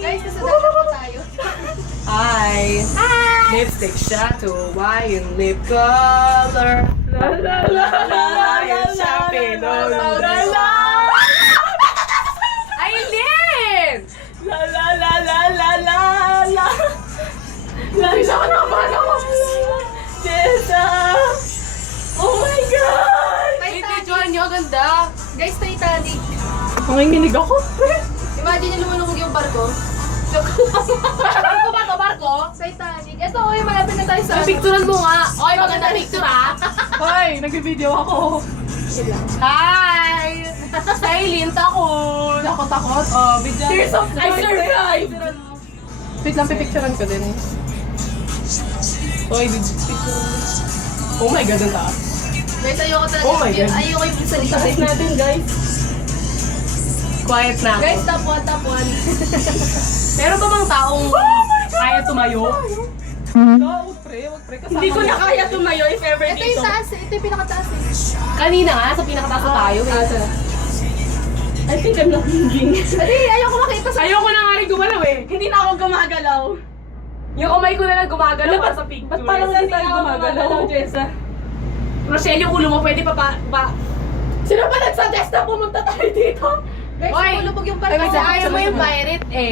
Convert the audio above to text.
Guys, nasa dagat na tayo. Hi! Lipstick shadow, wine lip color. La la la la la shopping all over. Aileen! La la la la la la la. Isa ka na ba ako? Jessa! Oh my God! Wait, videoan niyo, ganda. Guys, Titanic. Nanginginig ako. Imagine yung lumulubog yung barko. Barko ba to, barko? Titanic. Ito, oy, malapit na tayo sa... Picturean mo nga. Oy, maganda picture ha. Hoy, nag-video ako. Hi! Aileen, takot. Takot. Oh, video. Tears of I survived! Wait lang, pipicturean ko din. Oy, picturean. Oh my God, ang taas. Guys, ayoko talaga. Oh my God. Ayoko yung salita. Takot natin, guys. Quiet na ako. Guys, top 1, top 1. Meron ba bang taong kaya tumayo? Wag pre. Hindi ko na kaya tumayo if ever Ito dito. yung taas, ito yung pinakataas eh. Kanina nga, sa pinakataas na tayo. I think I'm not moving. Adi, ayoko makita sa... Ayoko na nga rin gumalaw eh. Hindi na ako gumagalaw. Yung kamay ko na lang gumagalaw para sa picture. Ba't parang hindi tayo gumagalaw, Jessa? Rochelle, yung ulo mo pwede pa. Sino ba nagsuggest na pumunta tayo dito? Guys, Oy! lumulubog yung Ay, barko. ayaw mo yung pirate eh.